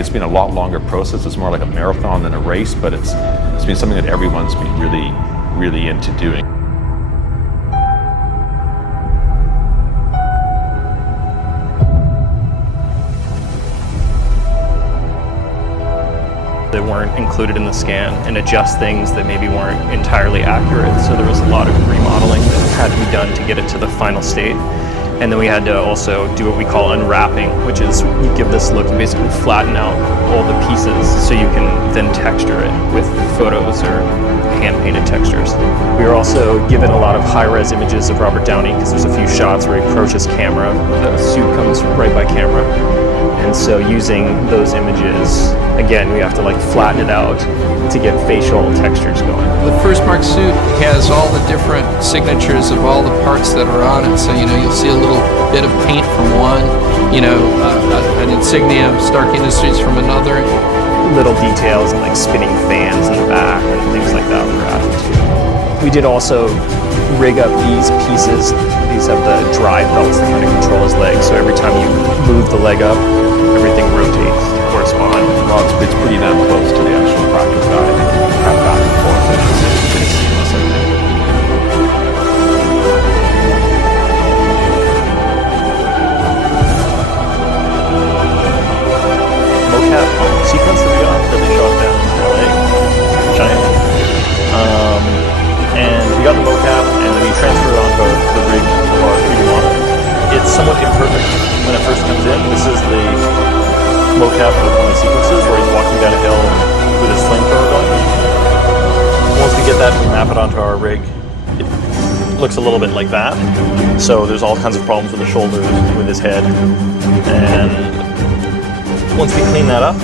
it's been a lot longer process. It's more like a marathon than a race, but it's been something that everyone's been really into doing. That weren't included in the scan, and adjust things that maybe weren't entirely accurate. So there was a lot of remodeling that had to be done to get it to the final state. And then we had to also do what we call unwrapping, which is you give this look and basically flatten out all the pieces so you can then texture it with photos or hand-painted textures. We were also given a lot of high-res images of Robert Downey because there's a few shots where he approaches camera, the suit comes right by camera. And so using those images, again, we have to like flatten it out to get facial textures going. The first Mark suit has all the different signatures of all the parts that are on it. So, you know, you'll see a little bit of paint from one, you know, an insignia of Stark Industries from another. Little details like spinning fans in the back and things like that were added to. We did also rig up these pieces. These have the drive belts that kind of control his legs. So every time you move the leg up, everything rotates to correspond. Well, it's pretty damn close to the actual practical guide. Have back and forth, and it's pretty seamless, I think. Mocap sequence that we got that we shot down in LA, giant. And we got the mocap, and then we transferred it onto the rig of our 3D model. It's somewhat imperfect when it first comes in. This is the mocap of one of the sequences where he's walking down a hill with his flamethrower going. Once we get that and map it onto our rig, it looks a little bit like that. So there's all kinds of problems with the shoulders, with his head. And once we clean that up,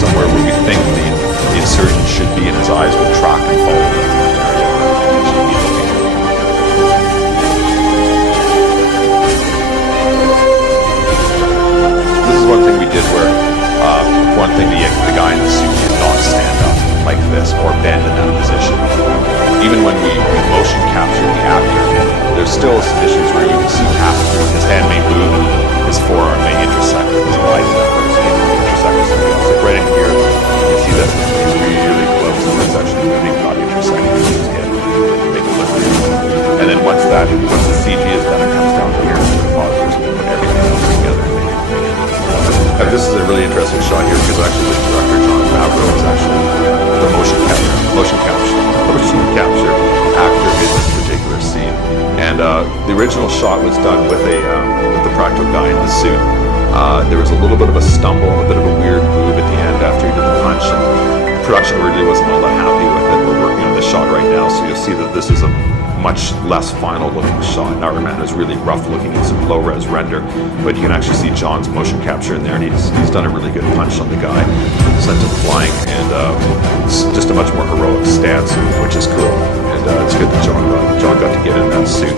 somewhere where we think the insertion should be, and his eyes will track and follow the area where it should be looking. This is one thing we did where, one thing the guy in the suit did not stand up like this or bend in that position. Even when we motion capture the actor, there's still some issues where you can see past through. His hand may move and his forearm may intersect with his eyes networks. Like right in here, you can see that it's really close, and it's actually moving, not intersecting with his head. Make it look real. And then once the CG is done, it comes down here to the positives and put everything else together. And this is a really interesting shot here because actually the director, John Favreau, is actually the motion capture actor in this particular scene. And the original shot was done with the practical guy in the suit. There was a little bit of a stumble, a bit of a weird move at the end after he did the punch, and production originally wasn't all that happy with it. We're working on this shot right now, so you'll see that this is a much less final looking shot. Iron Man is really rough looking, it's a low res render, but you can actually see John's motion capture in there, and he's done a really good punch on the guy, sent him flying, and it's just a much more heroic stance, which is cool. And it's good that John got to get in that suit.